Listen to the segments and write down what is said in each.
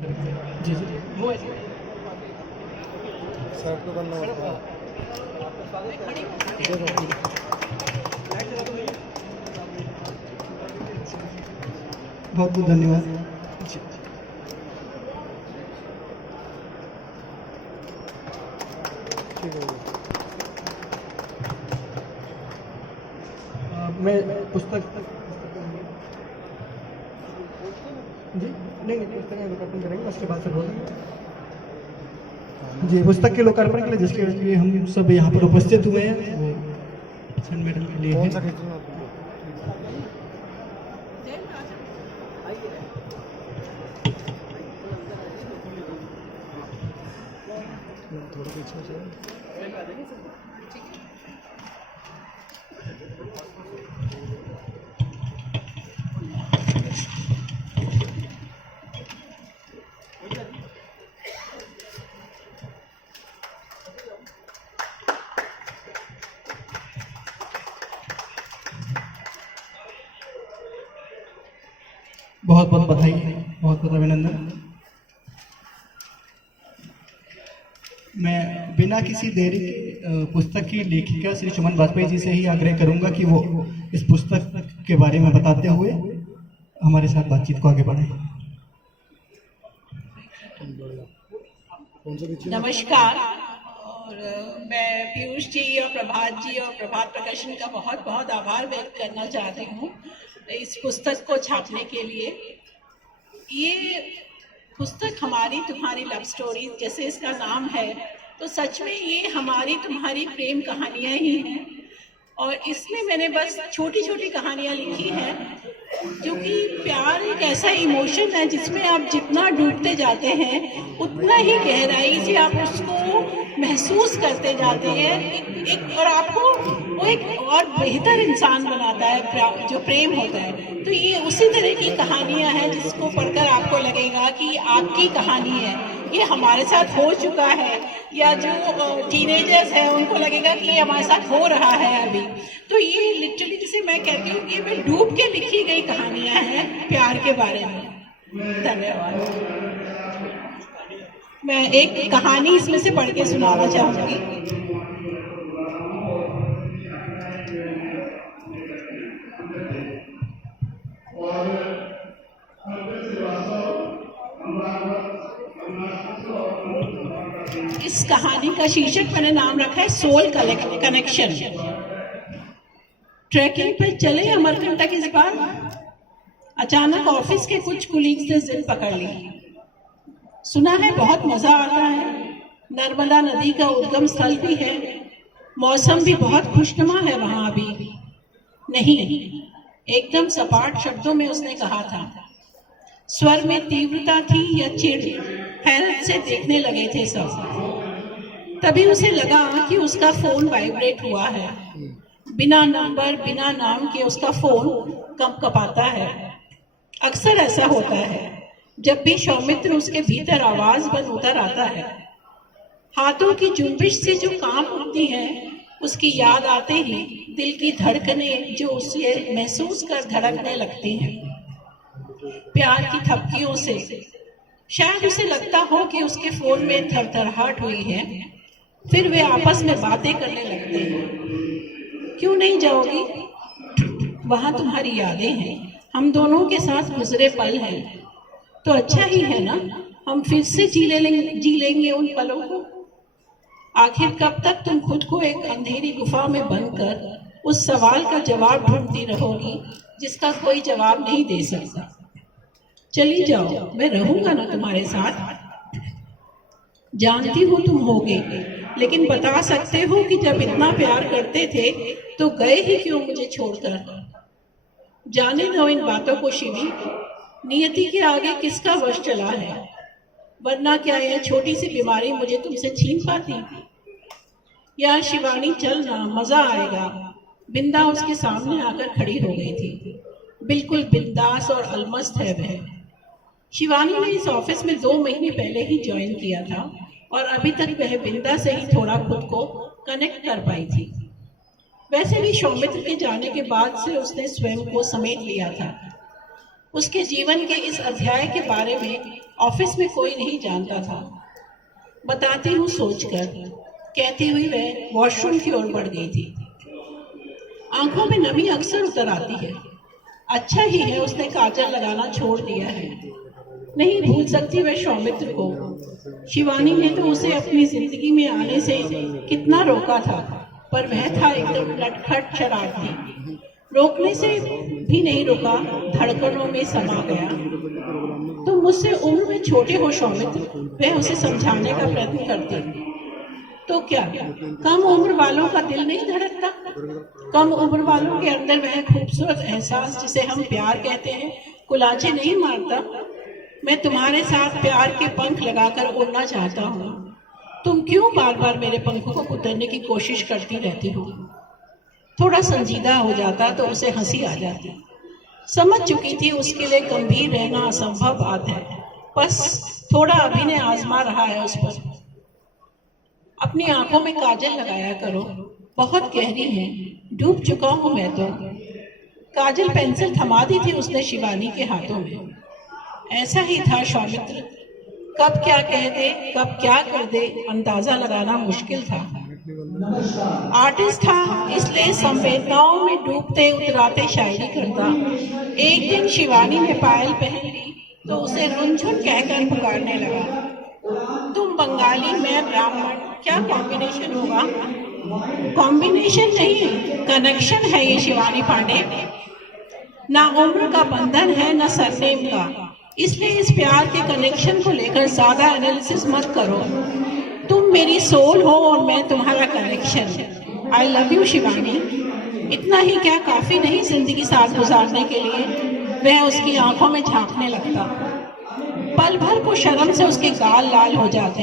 जी जी वो ऐसे सेट तो करना होता है। बहुत बहुत धन्यवाद। ठीक है। मैं पुस्तक जी नहीं पुस्तक लोकार्पण करेंगे उसके बाद से बोलेंगे। जी पुस्तक के लोकार्पण के लिए जिसके लिए हम सब यहाँ पर उपस्थित हुए हैं वो सन मेडल के लिए कौन सा है। खींचना थोड़ा पीछे से। बहुत बहुत बधाई, बहुत बहुत अभिनंदन। मैं बिना किसी देरी के पुस्तक की लेखिका श्री सुमन वाजपेयी जी से ही आग्रह करूंगा कि वो इस पुस्तक के बारे में बताते हुए हमारे साथ बातचीत को आगे बढ़ाएं। नमस्कार। और मैं पीयूष जी और प्रभात जी और प्रभात प्रकाशन का बहुत बहुत आभार व्यक्त करना चाहती हूँ इस पुस्तक को छापने के लिए। ये पुस्तक हमारी तुम्हारी लव स्टोरी जैसे इसका नाम है, तो सच में ये हमारी तुम्हारी प्रेम कहानियाँ ही हैं। और इसमें मैंने बस छोटी छोटी कहानियाँ लिखी हैं, क्योंकि प्यार एक ऐसा इमोशन है जिसमें आप जितना डूबते जाते हैं उतना ही गहराई से आप उसको महसूस करते जाते हैं एक और आपको वो एक और बेहतर इंसान बनाता है जो प्रेम होता है। तो ये उसी तरह की कहानियां हैं जिसको पढ़कर आपको लगेगा कि आपकी कहानी है, ये हमारे साथ हो चुका है, या जो टीनेजर्स हैं उनको लगेगा कि ये हमारे साथ हो रहा है अभी। तो ये लिटरली जिसे मैं कहती हूँ ये मैं डूब के लिखी गई कहानियां हैं प्यार के बारे में। धन्यवाद। मैं एक कहानी इसमें से पढ़ के सुनाना चाहूंगी। इस कहानी का शीर्षक मैंने नाम रखा है सोल कनेक्शन। ट्रैकिंग पर चले अमरकंटक इस बार। अचानक ऑफिस के कुछ कुलीग्स ने जिद पकड़ ली। सुना है बहुत मजा आता है, नर्मदा नदी का उद्गम स्थल भी है, मौसम भी बहुत खुशनुमा है वहां अभी। नहीं, एकदम सपाट शब्दों में उसने कहा था। स्वर में तीव्रता थी या चिढ़, हैरत से देखने लगे थे सब। तभी उसे लगा कि उसका फोन वाइब्रेट हुआ है। बिना नंबर बिना नाम के उसका फोन कंपकपाता है। अक्सर ऐसा होता है जब भी सौमित्र उसके भीतर आवाज बन उतर आता है। हाथों की जुम्बिश से जो कांप उठती हैं उसकी याद आते ही दिल की धड़कनें जो उसे महसूस कर धड़कने लगती हैं प्यार की थपकियों से। शायद उसे लगता हो कि उसके फोन में थरथराहट हुई है। फिर वे आपस में बातें करने लगते हैं। क्यों नहीं जाओगी? वहां तुम्हारी यादें हैं, हम दोनों के साथ गुजरे पल हैं, तो अच्छा ही है ना, हम फिर से जी लेंगे उन पलों को। आखिर कब तक तुम खुद को एक अंधेरी गुफा में बंद कर उस सवाल का जवाब ढूंढती रहोगी जिसका कोई जवाब नहीं दे सकता। चली जाओ, मैं रहूंगा ना तुम्हारे साथ। जानती हूँ तुम होगे, लेकिन बता सकते हो कि जब इतना प्यार करते थे तो गए ही क्यों मुझे छोड़कर? जाने दो इन बातों को शिवी, नियति के आगे किसका वश चला है? वरना क्या यह छोटी सी बीमारी मुझे तुमसे छीन पाती? या शिवानी चल ना, मजा आएगा। बिंदा उसके सामने आकर खड़ी हो गई थी। बिल्कुल बिंदास और अलमस्त है वह। शिवानी ने इस ऑफिस में 2 महीने पहले ही ज्वाइन किया था और अभी तक वह बिंदा से ही थोड़ा खुद को कनेक्ट कर पाई थी। वैसे भी सौमित्र के जाने के बाद से उसने स्वयं को समेट लिया था। उसके जीवन के इस अध्याय के बारे में ऑफिस में कोई नहीं जानता था। बताती हूँ सोचकर, कहती हुई वह वॉशरूम की ओर बढ़ गई थी। आंखों में नमी अक्सर उतर आती है। अच्छा ही है उसने काजल लगाना छोड़ दिया है। नहीं भूल सकती वह सौमित्र को। शिवानी ने तो उसे अपनी जिंदगी में आने से कितना रोका था, पर वह था एकदम नटखट शरारती। रोकने से भी नहीं रुका, धड़कनों में समा गया। तुम मुझसे उम्र में छोटे हो सौमित्र, वह उसे समझाने का प्रयत्न करती। तो क्या कम उम्र वालों का दिल नहीं धड़कता? कम उम्र वालों के अंदर वह खूबसूरत एहसास जिसे हम प्यार कहते हैं कुलाचे नहीं मारता? मैं तुम्हारे साथ प्यार के पंख लगाकर उड़ना चाहता हूँ। तुम क्यों बार बार मेरे पंखों को कुतरने की कोशिश करती रहती हो? थोड़ा संजीदा हो जाता तो उसे हंसी आ जाती। समझ चुकी थी उसके लिए गंभीर रहना असंभव बात है, बस थोड़ा अभिनय आजमा रहा है उस पर। अपनी आंखों में काजल लगाया करो, बहुत गहरी है, डूब चुका हूं मैं तो। काजल पेंसिल थमा दी थी उसने शिवानी के हाथों में। ऐसा ही था सौमित्र, कब क्या कह दे कब क्या कर दे अंदाजा लगाना मुश्किल था। आर्टिस्ट था इसलिए संवेदनाओं में डूबते उतराते शायरी करता। एक दिन शिवानी ने पायल पहन ली तो उसे रुनझुन कहकर पुकारने लगा। तुम बंगाली मैं ब्राह्मण, क्या कॉम्बिनेशन होगा? कॉम्बिनेशन नहीं, कनेक्शन है ये शिवानी पांडे। ना उम्र का बंधन है ना सरनेम का, इसलिए इस प्यार के कनेक्शन को लेकर ज्यादा एनालिसिस मत करो। तुम मेरी सोल हो और मैं तुम्हारा connection. I love you Shivani. इतना ही क्या काफी नहीं जिंदगी साथ गुजारने के लिए? वह उसकी आंखों में झांकने लगता। पल भर को शर्म से उसके गाल लाल हो जाते।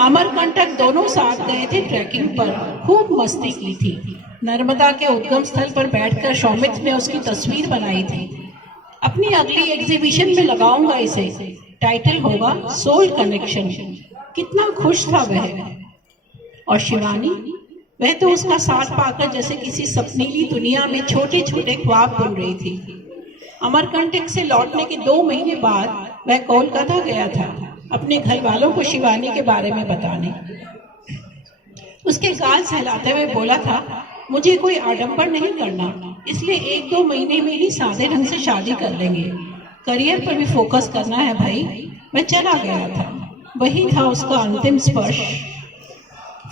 अमरकंटक दोनों साथ गए थे ट्रैकिंग पर, खूब मस्ती की थी। नर्मदा के उद्गम स्थल पर बैठकर सौमित्र ने उसकी तस्वीर बनाई थी। अपनी अगली एग्जीबिशन में लगाऊंगा इसे, टाइटल होगा सोल कनेक्शन। कितना खुश था वह। और शिवानी, वह तो उसका साथ पाकर जैसे किसी सपनीली दुनिया में छोटे छोटे ख्वाब बुन रही थी। अमरकंटक से लौटने के 2 महीने बाद वह कोलकाता गया था अपने घर वालों को शिवानी के बारे में बताने। उसके गाल सहलाते हुए बोला था, मुझे कोई आडंबर नहीं करना, इसलिए 1-2 महीने में ही सादे ढंग से शादी कर लेंगे। करियर पर भी फोकस करना है भाई। मैं चला गया था, वही था उसका अंतिम स्पर्श।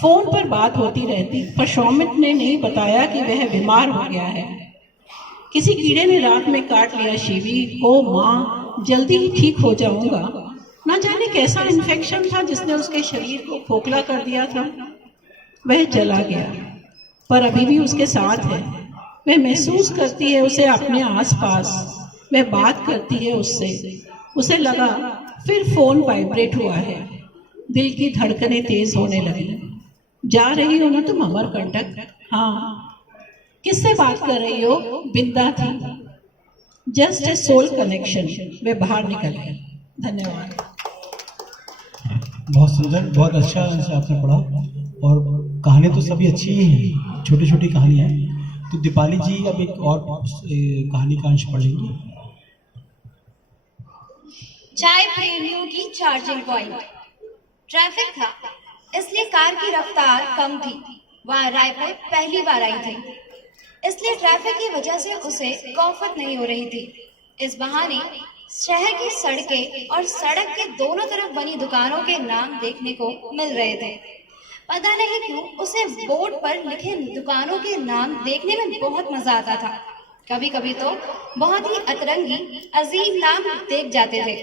फोन पर बात होती रहती, पर सौमित्र ने नहीं बताया कि वह बीमार हो गया है। किसी कीड़े ने रात में काट लिया शिवी। ओ माँ, जल्दी ही ठीक हो जाऊंगा। ना जाने कैसा इन्फेक्शन था जिसने उसके शरीर को खोखला कर दिया था। वह चला गया, पर अभी भी उसके साथ है। वह महसूस करती है उसे अपने आसपास। वह बात करती है उससे। उसे लगा, फिर फोन वाइब्रेट हुआ है। दिल की धड़कनें तेज होने लगी। जा रही हो ना तुम अमरकंटक? हाँ। किससे बात कर रही हो? बिंदा थी। Just a soul connection. वे बाहर निकल गए। धन्यवाद। बहुत सुंदर, बहुत अच्छा से आपने पढ़ा। और कहानी तो सभी अच्छी ही हैं, छोटी छोटी कहानियाँ हैं। तो दीपाली जी अब एक और कहानी का अंश पढ़ेंगी। चाय प्रेमियों की चार्जिंग पॉइंट। ट्रैफिक था, इसलिए कार की रफ्तार कम थी। वहाँ रायपुर पहली बार आई थी, इसलिए ट्रैफिक की वजह से उसे कॉफत नहीं हो रही थी। इस बहाने शहर की सड़कें और सड़क के दोनों तरफ बनी दुकानों के नाम देखने को मिल रहे थे। पता नहीं क्यों उसे बोर्ड पर लिखे दुकानों के नाम देखने में बहुत मजा आता था। कभी कभी तो बहुत ही अतरंगी अजीब नाम देख जाते थे।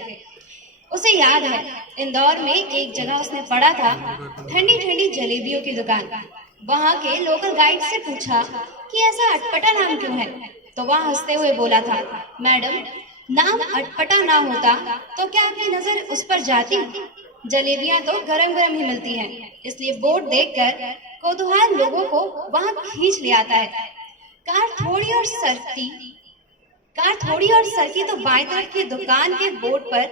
उसे याद है, इंदौर में एक जगह उसने पढ़ा था ठंडी ठंडी जलेबियों की दुकान। वहाँ के लोकल गाइड से पूछा कि ऐसा अटपटा नाम क्यों है, तो वह हंसते हुए बोला था, मैडम, नाम अटपटा ना होता तो क्या आपकी नजर उस पर जाती? जलेबियां तो गरम गरम ही मिलती हैं, इसलिए बोर्ड देखकर कौतूहल लोगों को वहां खींच ले आता है। कार थोड़ी और सरकी तो बाएं तरफ की दुकान के बोर्ड पर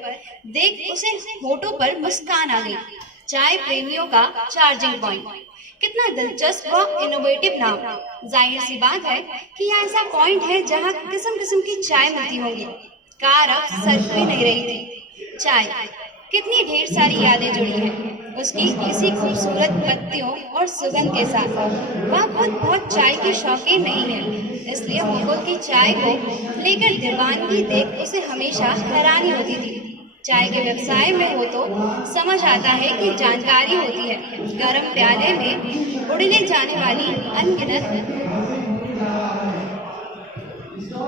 देख उसे होठों पर मुस्कान आ गई। चाय प्रेमियों का चार्जिंग पॉइंट। कितना दिलचस्प व इनोवेटिव नाम। जाहिर सी बात है कि यह ऐसा पॉइंट है जहां किस्म किस्म की चाय मिलती होंगी। कार अब सरक भी नहीं रही थी। चाय, कितनी ढेर सारी यादें जुड़ी हैं उसकी इसी खूबसूरत पत्तियों और सुगंध के साथ। वह खुद बहुत चाय की शौकीन नहीं है, इसलिए मुकुल की चाय को लेकर दीवानगी देख उसे हमेशा हैरानी होती थी। चाय के व्यवसाय में हो तो समझ आता है कि जानकारी होती है। गर्म प्याले में उड़ने जाने वाली अनगिनत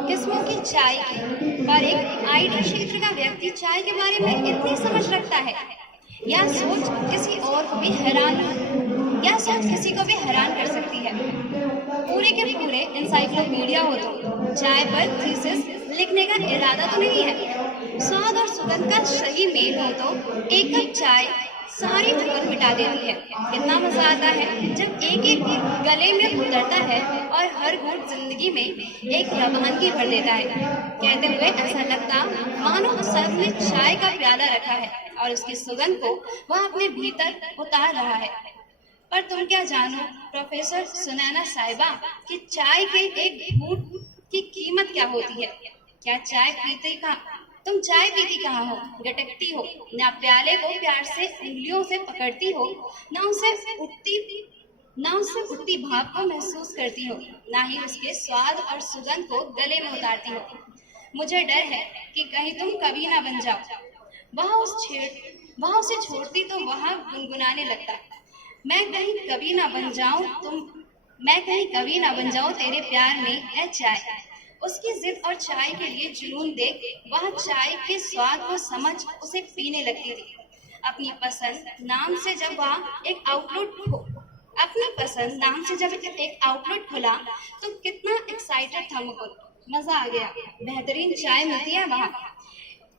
किस्मों की चाय की, और एक आईटी क्षेत्र का व्यक्ति चाय के बारे में इतनी समझ रखता है, या सोच किसी को भी हैरान कर सकती है। पूरे के पूरे इंसाइक्लोपीडिया हो तो चाय पर थीसिस लिखने का इरादा तो नहीं है। स्वाद और सुगंध का सही मेल हो तो एक कप चाय सारी थकान मिटा देती है। कितना मजा आता है जब एक एक गले में उतरता है और हर घूंट जिंदगी में एक रवानगी भर देता है। कहते हुए ऐसा लगता मानो सर में चाय का प्याला रखा है और उसकी सुगंध को वह अपने भीतर उतार रहा है। पर तुम क्या जानो प्रोफेसर सुनैना साहिबा कि चाय के एक घूंट की कीमत क्या होती है। क्या तुम चाय पीती कहाँ हो, गटकती हो, ना प्याले को प्यार से उंगलियों से पकड़ती हो, ना उसे उठती भाप को महसूस करती हो, ना ही उसके स्वाद और सुगंध को गले में उतारती हो। मुझे डर है कि कहीं तुम कभी ना बन जाओ। वह उसे छोड़ती तो वह गुनगुनाने लगता, मैं कहीं कभी ना बन जाऊं तेरे प्यार में ऐ चाय। उसकी जिद और चाय के लिए जुनून देख वह चाय के स्वाद को समझ उसे पीने लगती थी। अपनी पसंद नाम से जब एक आउटलेट खुला तो कितना एक्साइटेड था मुकुल। मजा आ गया, बेहतरीन चाय मिलती है वहाँ,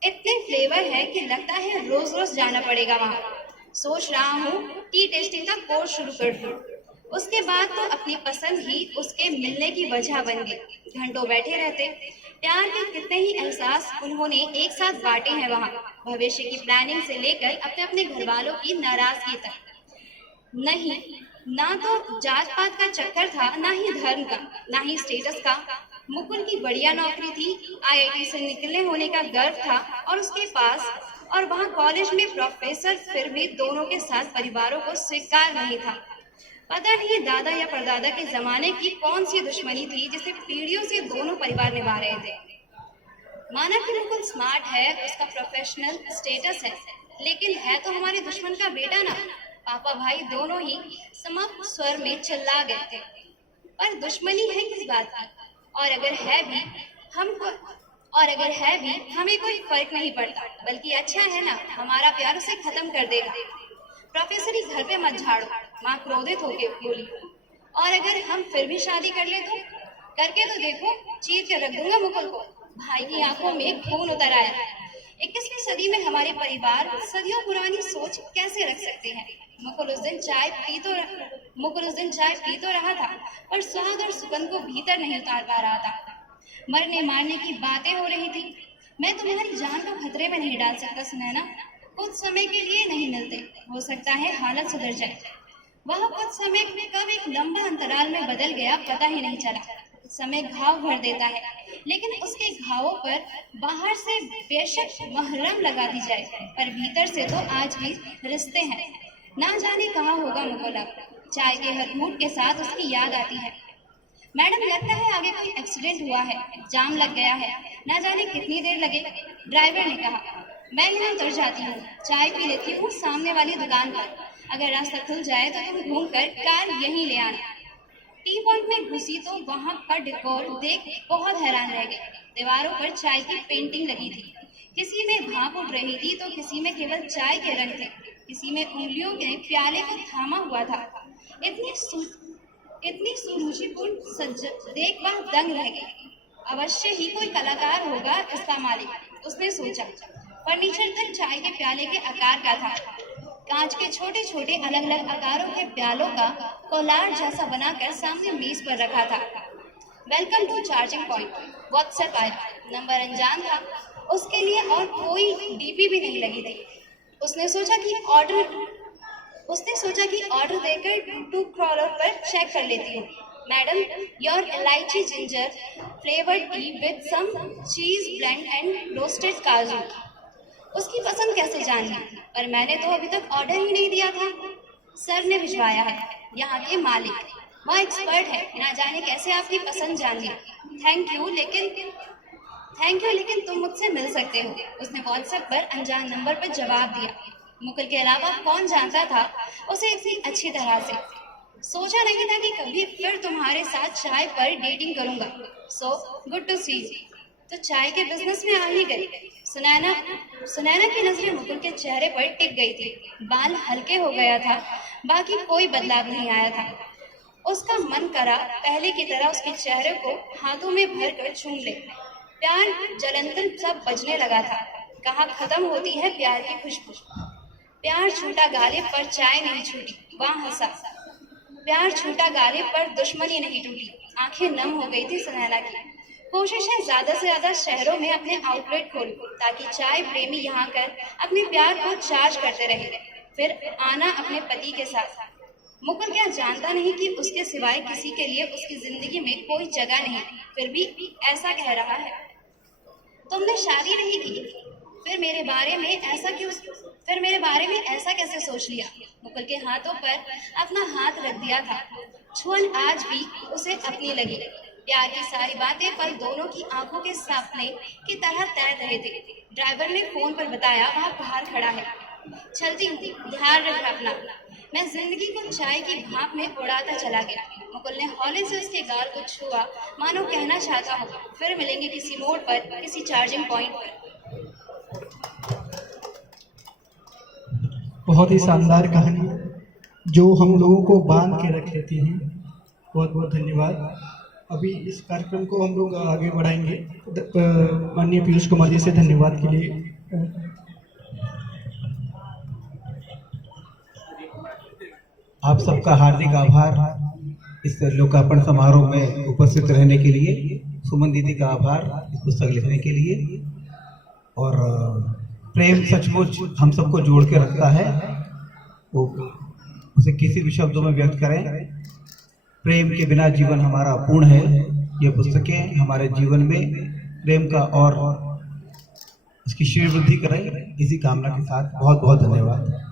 इतने फ्लेवर है कि लगता है रोज रोज जाना पड़ेगा वहाँ। सोच रहा हूँ टी टेस्टिंग का कोर्स शुरू कर दूँ। उसके बाद तो अपनी पसंद ही उसके मिलने की वजह बन गई। घंटों बैठे रहते, प्यार के कितने ही एहसास उन्होंने एक साथ बांटे हैं वहाँ। भविष्य की प्लानिंग से लेकर अपने अपने घर वालों की नाराजगी तक। नहीं, ना तो जात पात का चक्कर था, ना ही धर्म का, ना ही स्टेटस का। मुकुल की बढ़िया नौकरी थी, आईआईटी से निकलने होने का गर्व था और उसके पास, और वहाँ कॉलेज में प्रोफेसर, फिर भी दोनों के साथ परिवारों को स्वीकार नहीं था। पता नहीं दादा या परदादा के जमाने की कौन सी दुश्मनी थी जिसे पीढ़ियों से दोनों परिवार निभा रहे थे। माना कि मुकुल स्मार्ट है, उसका प्रोफेशनल स्टेटस है, लेकिन है तो हमारे दुश्मन का बेटा ना। पापा भाई दोनों ही समाप्त स्वर में चिल्ला गए थे। पर दुश्मनी है किस बात की? और अगर है भी हमें कोई फर्क नहीं पड़ता, बल्कि अच्छा है ना, हमारा प्यार उसे खत्म कर देगा। प्रोफेसर ही घर पे मत झाड़ो, माँ क्रोधित होके बोली। और अगर हम फिर भी शादी कर ले तो? करके तो देखो, चीर के रख दूंगा मुकुल को। भाई की आंखों में खून उतर आया। 21वीं सदी में हमारे परिवार सदियों पुरानी सोच कैसे रख सकते हैं? मुकुल उस दिन चाय पी तो रहा था, पर स्वाद और सुगंध को भीतर नहीं उतार पा रहा था। मरने मारने की बातें हो रही थी। मैं तुम्हारी जान को खतरे में नहीं डाल सकता सुनैना, कुछ समय के लिए नहीं मिलते, हो सकता है हालत सुधर जाए। वह कुछ समय कब एक लंबा अंतराल में बदल गया पता ही नहीं चला। समय घाव भर देता है, लेकिन उसके घावों पर बाहर से बेशक महरम लगा दी जाए, पर भीतर से तो आज भी रिश्ते हैं। ना जाने कहाँ होगा मुकुल अब। चाय के हर घूंट के साथ उसकी याद आती है। मैडम, लगता है आगे कोई एक्सीडेंट हुआ है, जाम लग गया है, ना जाने कितनी देर लगे। ड्राइवर ने कहा, मैं यहाँ उतर जाती हूँ, चाय पी लेती हूँ सामने वाली दुकान पर। अगर रास्ता खुल जाए तो तुम घूमकर कार यहीं ले आना। टी पॉइंट में घुसी तो वहाँ का डेकोर देख बहुत हैरान रह गई। दीवारों पर चाय की पेंटिंग लगी थी, किसी में भाप उठ रही थी तो किसी में केवल चाय के रंग थे, किसी में उंगलियों के प्याले को थामा हुआ था। इतनी सुरुचिपूर्ण सज्ज देख वह दंग रह गई। अवश्य ही कोई कलाकार होगा इसका मालिक, उसने सोचा। फर्नीचर तक चाय के प्याले के आकार का था। कांच के छोटे छोटे अलग अलग आकारों के प्यालों का कोलार जैसा बनाकर सामने मेज पर रखा था। Welcome to charging point. WhatsApp आया, नंबर अनजान था, उसके लिए और कोई डीपी भी नहीं लगी थी। उसने सोचा कि ऑर्डर देकर टू क्रॉलर पर चेक कर लेती हूँ। Madam, your elaichi ginger flavoured tea with some cheese blend and roasted काजू। उसकी पसंद कैसे जान ली? पर मैंने तो अभी तक ऑर्डर ही नहीं दिया था। सर ने भिजवाया है, यहाँ के मालिक, वह एक्सपर्ट है, ना जाने कैसे आपकी पसंद जान ली। थैंक यू, लेकिन तुम मुझसे मिल सकते हो। उसने व्हाट्सएप पर अनजान नंबर पर जवाब दिया। मुकुल के अलावा कौन जानता था उसे इतनी अच्छी तरह से। सोचा नहीं था कि कभी फिर तुम्हारे साथ चाय पर डेटिंग करूंगा। So good to see you. तो चाय के बिजनेस में आ ही गई। सुनैना की नजरें मुकुल के चेहरे पर टिक गई थी। बाल हल्के हो गया था, बाकी कोई बदलाव नहीं आया था। उसका मन करा पहले की तरह उसके चेहरे को हाथों में भरकर चूम ले। प्यार जलंधर सब बजने लगा था। कहाँ खत्म होती है प्यार की खुशबू। प्यार छूटा गाले पर चाय नहीं छूटी, वहाँ हंसा। प्यार छूटा गाले पर दुश्मनी नहीं टूटी। आंखें नम हो गई थी सुनैना की। कोशिशें ज्यादा से ज्यादा शहरों में अपने आउटलेट खोलूं ताकि चाय प्रेमी यहाँ कर अपने प्यार को चार्ज करते रहे, फिर आना अपने पति के साथ। मुकुल क्या जानता नहीं कि उसके सिवाय किसी के लिए उसकी जिंदगी में कोई जगह नहीं, फिर भी ऐसा कह रहा है। तुमने शादी नहीं की, फिर मेरे बारे में ऐसा कैसे सोच लिया? मुकुल के हाथों पर अपना हाथ रख दिया था। छुअन आज भी उसे अपनी लगी। प्यार की सारी बातें पल दोनों की आंखों के सपने की तरह तैर रहे थे। ड्राइवर ने फोन पर बताया वहाँ बाहर खड़ा है। चलती हूँ, ध्यान रखना अपना। मैं जिंदगी को चाय की भाप में उड़ाता चला गया। मुकुल ने हौले से उसके गाल को छुआ, मानो कहना चाहता हो फिर मिलेंगे किसी मोड़ पर, किसी चार्जिंग पॉइंट पर। बहुत ही शानदार कहानी जो हम लोगों को बांध के रख लेती है। बहुत बहुत धन्यवाद। अभी इस कार्यक्रम को हम लोग आगे बढ़ाएंगे। माननीय पीयूष कुमार जी से धन्यवाद के लिए। आप सबका हार्दिक आभार इस लोकार्पण समारोह में उपस्थित रहने के लिए। सुमन दीदी का आभार इस पुस्तक लिखने के लिए। और प्रेम सचमुच हम सबको जोड़ के रखता है, वो उसे किसी भी शब्दों में व्यक्त करें। प्रेम के बिना जीवन हमारा अपूर्ण है। ये पुस्तकें हमारे जीवन में प्रेम का और उसकी शीघ्र वृद्धि करें, इसी कामना के साथ बहुत बहुत धन्यवाद।